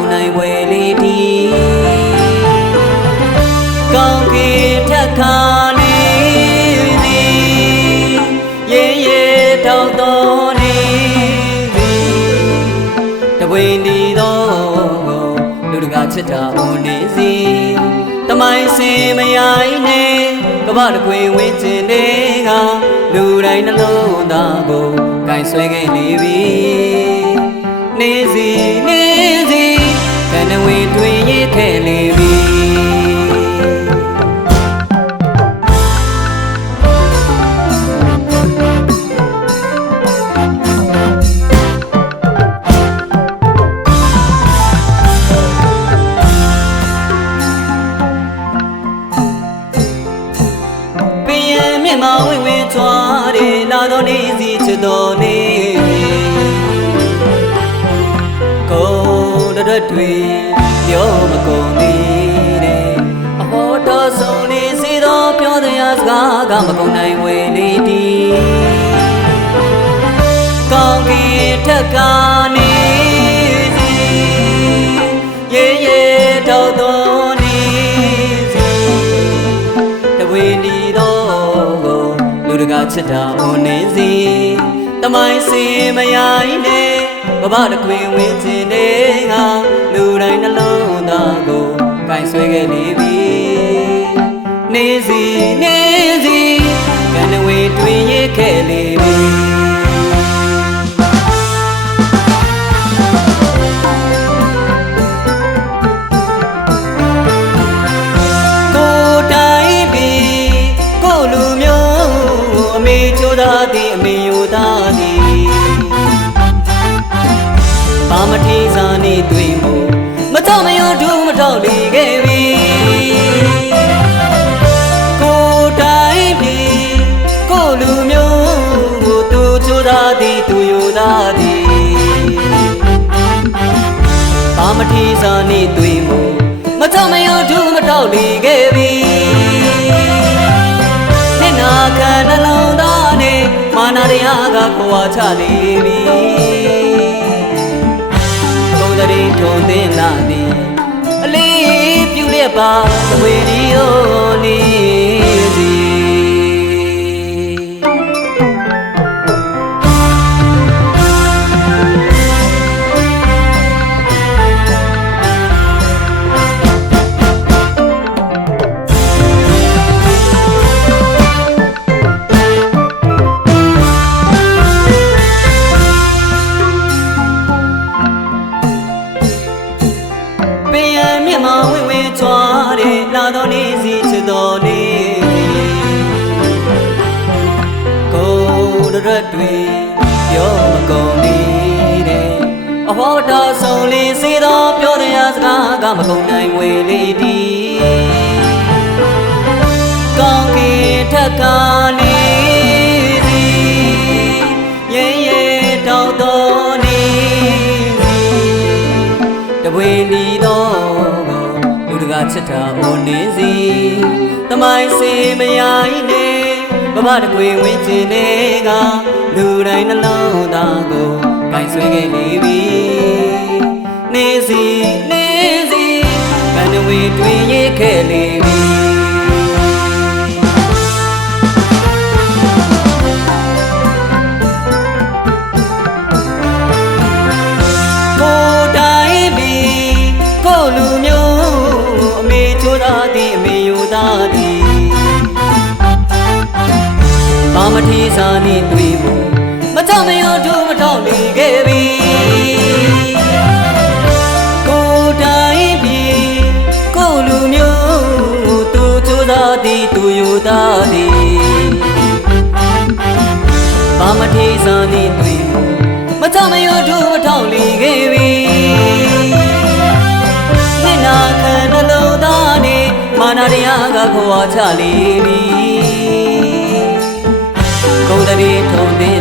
ကုန်နိုင်ဝယ်လေးဒီကောင်းကင်ထက်ခါနေသည်ရေရေတောက်တော်နေသည်တပွင့်ဒီတော့လူတကာချစ်တာအိုနေစီတမိုင်းစင်မရိုင်းနေကမ္ဘာတကွေဝင်းကျင်တွေကလူတိုင်းနှလုံးသားကိုကင်ဆွဲခဲ့နေပြီနေစီနေစီကံဝေတွင်ရခဲ့လေပြီမဝင်းဝင်းချွားတယ်လာတော့နေစီချစ်တော်နေကိုယ်တော်တွေပြောမကုန်သေးတဲ့အဟောတော်ဆုံးနေစီတော်ပြောတဲ့စကားကမကုန်နိုင်ဝေနေတီကောင်းကင်ထက်ကနေစီရေရေတော်တော်နေစီတဝင်းဒီလူတကာချစ်တာအိုနေစီတမိုင်းစင်မရိုင်းနေကမ္ဘာတခွင်ဝင်းကျင်တွေကလူတိုင်းနှလုံးသားကိုကင်ဆွဲခဲ့လေပြီနေစီနေစီကံဝေတွင်ရခဲ့လေပြီအမေယိုသားသည်ဘာမထေစာနေတွေ့မှုမတော်မယောဒူးမတော်လေခဲ့ပြီကိုတိုင်းပြီကိုလူမျိုးကိုသူချိုးသားသည်သူယိုသားသည်ဘာမထေစာနေတွေ့မှုမတော်မယောဒူးမတော်လေခဲ့ပြီနေနာခံနှလုံးသားနေမာနာတရားကခွာချလေပြီကိုယ်တည်းထုံသင်လာသည်အလေးပြုလျက်ပါသဝေဒီယိုနေစီမဝင်းဝင်းချွားတယ်လာတော့နေစီချစ်တော်နေကိုယ်တော်တွေပြောမကုန်သေးတဲ့အဟောတော်ဆုံးလေးစီတော်ပြောတဲ့စကားကမကုန်နိုင်ဝေလေးဒီကောင်းကင်ထက်ကနေစီရေရေတောက်တော်နေစီတပွင့်ဒီတော့ချစ်တာအိုနေစီတမိုင်းစင်မရိုင်းနေကမ္ဘာတခွေဝင်းကျင်တွေကလူတိုင်းနှလုံးသားကိုကင်ဆွဲခဲ့လေပြီနေစီနေစီကံဝေတွင်ရခဲ့လေပြီကိုတိုင်းပြီကိုလူမျိုးအမေယိုသားသည်ဘာမထေစာနေတွေ့မှုမတော်မယောဒူးမတော်လေခဲ့ပြီကိုတိုင်းပြီကိုလူမျိုးသူချိုးသားသည်သူယိုသားသည်ဘာမထေစာနေတွေ့မှုမတော်မယောဒူးမတော်လေခဲ့ပြီနေနာခံနှလုံးသားနေမာနာတရားကခွာချလေပြီကိုယ်တည်းထုံသင်